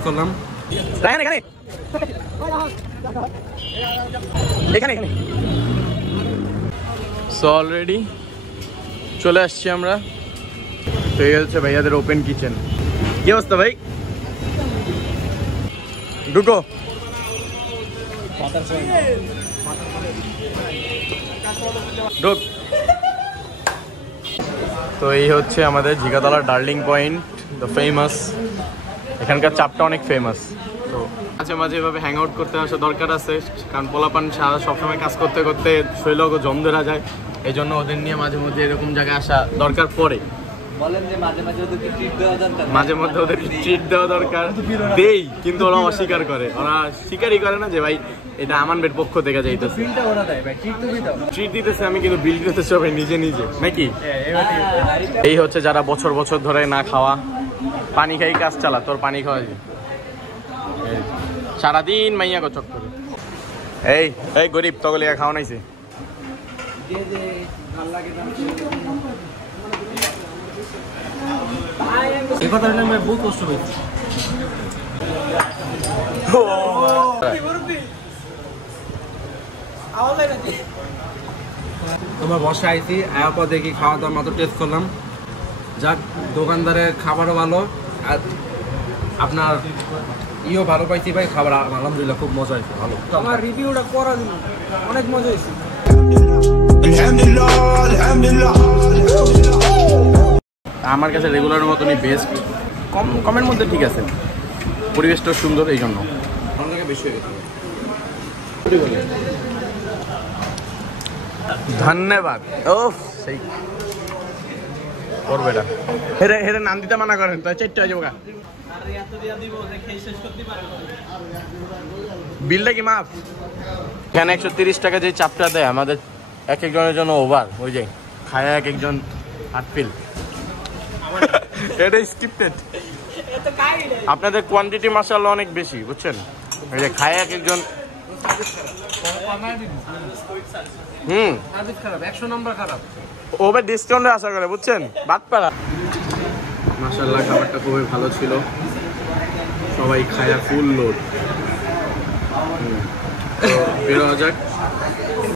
Test করলাম। So already চলে আসছি আমরা। তো এই হচ্ছে ভাইয়াদের ওপেন কিচেন। কি অবস্থা ভাই? ঢুকো। ঢুক। তো এই হচ্ছে আমাদের ঝিকাতলার ডার্লিং পয়েন্ট, দ্য ফেমাস। এখানকার চাপটা অনেক ফেমাস। তো মাঝে মাঝে এভাবে হ্যাং আউট করতে আসা দরকার আছে, কারণ পোলাপান সবসময় কাজ করতে করতে শৈল জম ধরা যায়। এই জন্য ওদের নিয়ে মাঝে মধ্যে এরকম জায়গায় আসা দরকার পড়ে। মাঝে মধ্যে ওদেরকে ট্রিট দেওয়া দরকার, দেই, কিন্তু ওরা অস্বীকার করে। ওরা স্বীকারই করে না যে ভাই এটা আমানবের পক্ষ থেকে যাইতেছে। ট্রিট দিতেছে আমি, কিন্তু বিল দিতেছে সবাই নিজে নিজে, নাকি? এই হচ্ছে যারা বছর বছর ধরে না খাওয়া, পানি খাই কাজ চালা। তোর পানি খাওয়া সারাদিন মাইয়া গচক করে। এই এই গরিব তগলিয়া খাওয়া নাইছে। তোমার বসে আইছি, আয়ার পর দেখি খাওয়া দাওয়া মাত্র টেস্ট করলাম। যাক, দোকানদারের খাবারও ভালো, আর আপনার ইও ভালো পাইছি ভাই। খাবার আলহামদুলিল্লাহ খুব মজা হয়েছে, ভালো। আমার রিভিউটা করা দিন, অনেক মজা হয়েছে। আমার কাছে রেগুলার মতনই বেস্ট। কমের মধ্যে ঠিক আছে, পরিবেশটা সুন্দর, এই জন্য বেশি হয়ে গেছে। ধন্যবাদ। ও সেই করবে না, হেরে হেরে নাম দিতে মানা করেন, তাই চারটে হয়ে যাবো। বিলটা কি মাফ? এখানে 130 টাকা যে চাপটা দেয় আমাদের এক একজনের জন্য ওভার। ওই যে খায় এক একজন হাটফিল। এটা স্ক্রিপ্টেড। আপনাদের কোয়ান্টিটি মাশাআল্লাহ অনেক বেশি, বুঝছেন? এই যে খায় এক একজন। খারাপ, 100 নম্বর খারাপ। ওভার ডিসকাউন্টে আশা করে, বুঝছেন? বাদ পাড়া। মাশাআল্লাহ খাবারটা খুবই ভালো ছিল, সবাই খায়া ফুল লোড। তো বেরোয়া যাক।